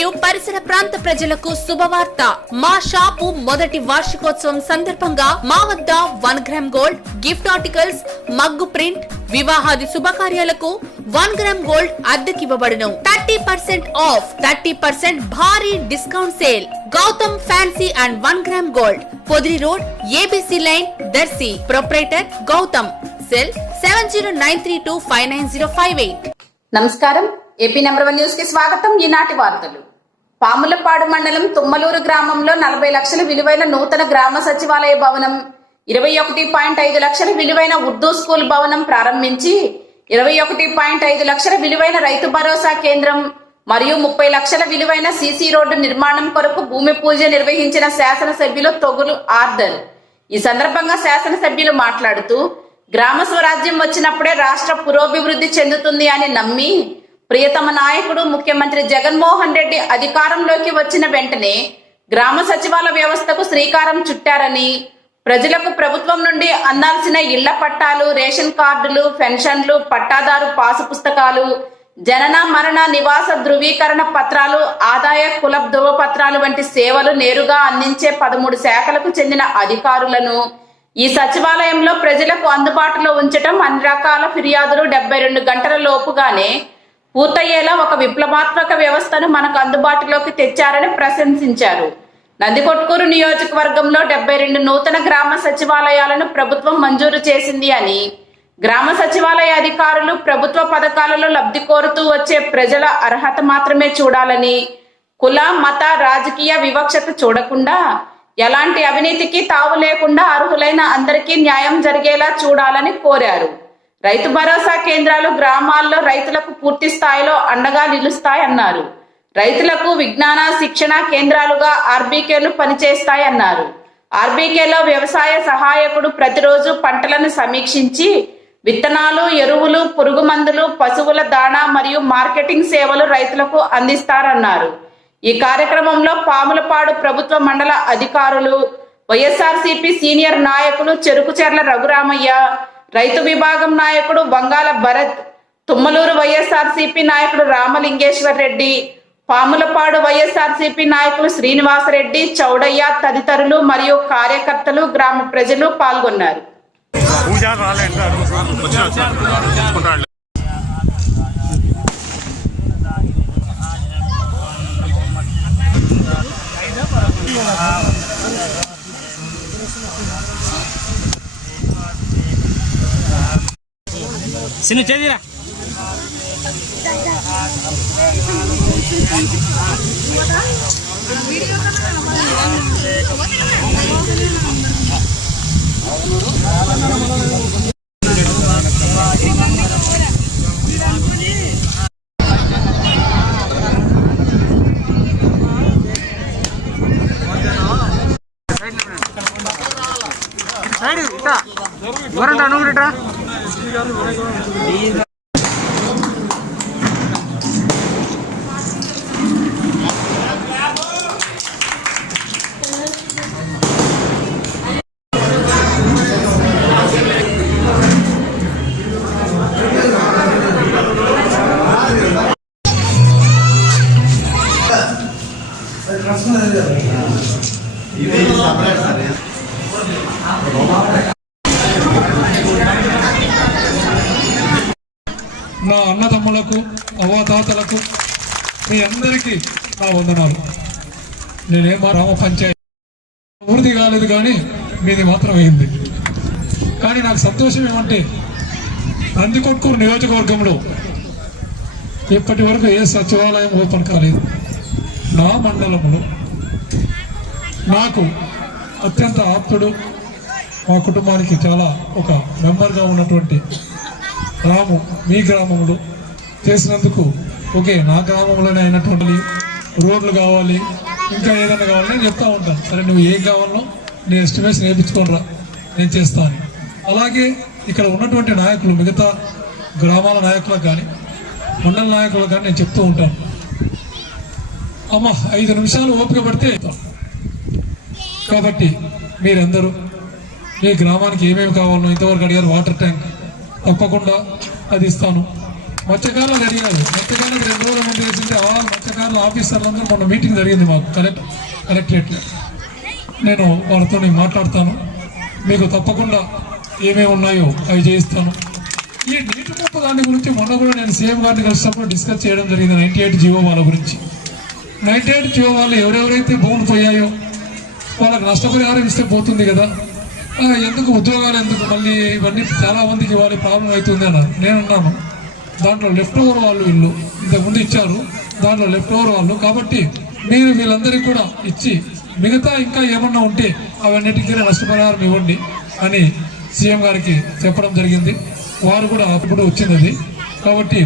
మరియు పరిసర ప్రాంత ప్రజలకు శుభవార్త. మా షాపు మొదటి వార్షికోత్సవం సందర్భంగా మా వద్ద 1 gram gold, gift articles, mug print, వివాహాది శుభకార్యాలకు 1 గ్రామ్ గోల్డ్ అద్దెకివ్వబడును. 30% ఆఫ్, 30% భారీ discount sale. Gautam fancy and 1 gram gold, Podili road, ABC line, Darsi. Proprietor Gautam. Cell 7093259058. నమస్కారం. ఏపీ నంబర్ 1 న్యూస్ కి స్వాగతం. ఈనాటి వార్తలు. పాములపాడు మండలం తుమ్మలూరు గ్రామంలో 40 లక్షల విలువైన నూతన గ్రామ సచివాలయ భవనం, 21.5 లక్షల విలువైన ఉర్దూ స్కూల్ భవనం ప్రారంభించి 21.5 లక్షల విలువైన రైతు భరోసా కేంద్రం మరియు 30 లక్షల విలువైన సీసీ రోడ్డు నిర్మాణం కొరకు భూమి పూజ నిర్వహించిన శాసనసభ్యులు తొగులు ఆర్దర్. ఈ సందర్భంగా శాసనసభ్యులు మాట్లాడుతూ, గ్రామ స్వరాజ్యం వచ్చినప్పుడే రాష్ట్ర పురోభివృద్ధి చెందుతుంది అని నమ్మి ప్రియతమ నాయకుడు ముఖ్యమంత్రి జగన్మోహన్ రెడ్డి అధికారంలోకి వచ్చిన వెంటనే గ్రామ సచివాలయ వ్యవస్థకు శ్రీకారం చుట్టారని, ప్రజలకు ప్రభుత్వం నుండి అందాల్సిన ఇళ్ల పట్టాలు, రేషన్ కార్డులు, పెన్షన్లు, పట్టాదారు పాసు పుస్తకాలు, జనన మరణ నివాస ధృవీకరణ పత్రాలు, ఆదాయ కుల ధృవపత్రాలు వంటి సేవలు నేరుగా అందించే 13 శాఖలకు చెందిన అధికారులను ఈ సచివాలయంలో ప్రజలకు అందుబాటులో ఉంచడం, అన్ని రకాల ఫిర్యాదులు 72 గంటల లోపుగానే పూర్తయ్యేలా ఒక విప్లవాత్మక వ్యవస్థను మనకు అందుబాటులోకి తెచ్చారని ప్రశంసించారు. నందికొట్కూరు నియోజకవర్గంలో 72 నూతన గ్రామ సచివాలయాలను ప్రభుత్వం మంజూరు చేసింది అని, గ్రామ సచివాలయ అధికారులు ప్రభుత్వ పథకాలలో లబ్ధి కోరుతూ వచ్చే ప్రజల అర్హత మాత్రమే చూడాలని, కుల మత రాజకీయ వివక్షత చూడకుండా, ఎలాంటి అవినీతికి తావు లేకుండా అర్హులైన అందరికీ న్యాయం జరిగేలా చూడాలని కోరారు. రైతు భరోసా కేంద్రాలు గ్రామాల్లో రైతులకు పూర్తి స్థాయిలో అండగా నిలుస్తాయన్నారు. రైతులకు విజ్ఞాన శిక్షణ కేంద్రాలుగా ఆర్బీకేలు పనిచేస్తాయన్నారు. ఆర్బీకేలో వ్యవసాయ సహాయకుడు ప్రతిరోజు పంటలను సమీక్షించి విత్తనాలు, ఎరువులు, పురుగు మందులు, పశువుల దాణా మరియు మార్కెటింగ్ సేవలు రైతులకు అందిస్తారన్నారు. ఈ కార్యక్రమంలో పాములపాడు ప్రభుత్వ మండల అధికారులు, వైఎస్ఆర్సీపీ సీనియర్ నాయకులు చెరుకుచెర్ల రఘురామయ్య, రైతు విభాగం నాయకుడు వంగాల భరత్, తుమ్మలూరు వైఎస్ఆర్సీపీ నాయకుడు రామలింగేశ్వర్ రెడ్డి, పాములపాడు వైఎస్ఆర్సీపీ నాయకులు శ్రీనివాసరెడ్డి, చౌడయ్య తదితరులు మరియు కార్యకర్తలు, గ్రామ ప్రజలు పాల్గొన్నారు. సిను చేదిరా వరండా నువ్వు రిటా నా అన్నదమ్ములకు, అవ్వాతాతలకు, మీ అందరికీ నా వందనాలు. నేనేమో గ్రామ పంచాయతీ పూర్తి కాలేదు కానీ మీది మాత్రం అయింది. కానీ నాకు సంతోషం ఏమంటే నందికొట్కూరు నియోజకవర్గంలో ఇప్పటి వరకు ఏ సచివాలయం ఓపెన్ కాలేదు. నా మండలంలో నాకు అత్యంత ఆప్తుడు, మా కుటుంబానికి చాలా ఒక మెంబర్గా ఉన్నటువంటి రాము మీ గ్రామంలో చేసినందుకు, ఓకే నా గ్రామంలోనే అయినటువంటి రోడ్లు కావాలి, ఇంకా ఏదైనా కావాలి నేను చెప్తా ఉంటాను. సరే నువ్వు ఏం కావాలో నేను ఎస్టిమేషన్ వేయించుకొని రా, నేను చేస్తాను. అలాగే ఇక్కడ ఉన్నటువంటి నాయకులు, మిగతా గ్రామాల నాయకులకు కానీ మండల నాయకులకు కానీ నేను చెప్తూ ఉంటాను, అమ్మ 5 నిమిషాలు ఓపిక పడితే. కాబట్టి మీరందరూ మీ గ్రామానికి ఏమేమి కావాలో ఇంతవరకు అడిగారు. వాటర్ ట్యాంక్ తప్పకుండా అది ఇస్తాను. మత్స్యకారులకు అడిగారు. మత్స్యకారులకు 2 రోజుల ముందు వేసింటే మత్స్యకారుల ఆఫీసర్లందరూ మొన్న మీటింగ్ జరిగింది మాకు కలెక్టరేట్లో. నేను వాళ్ళతో మాట్లాడతాను, మీకు తప్పకుండా ఏమేమి ఉన్నాయో అవి చేయిస్తాను. ఈ నీటి ముప్పు దాని గురించి మొన్న కూడా నేను సీఎం గారిని కలిసినప్పుడు డిస్కస్ చేయడం జరిగింది. 98 జీవో వాళ్ళ గురించి. 98 జీవో వాళ్ళు ఎవరెవరైతే భూములు పోయాయో వాళ్ళకి నష్టపరిహారం ఇస్తే పోతుంది కదా, ఎందుకు ఉద్యోగాలు ఎందుకు మళ్ళీ ఇవన్నీ చాలా మందికి ఇవ్వాలి, ప్రాబ్లం అవుతుంది అన్నారు. నేను అన్నాను దాంట్లో లెఫ్ట్ ఓవర్ వాళ్ళు వీళ్ళు ఇంతకుముందు ఇచ్చారు, దాంట్లో లెఫ్ట్ ఓవర్ వాళ్ళు కాబట్టి మీరు వీళ్ళందరికీ కూడా ఇచ్చి మిగతా ఇంకా ఏమన్నా ఉంటే అవన్నిటికీ నష్టపరిహారం ఇవ్వండి అని సీఎం గారికి చెప్పడం జరిగింది. వారు కూడా అప్పుడు వచ్చింది అది. కాబట్టి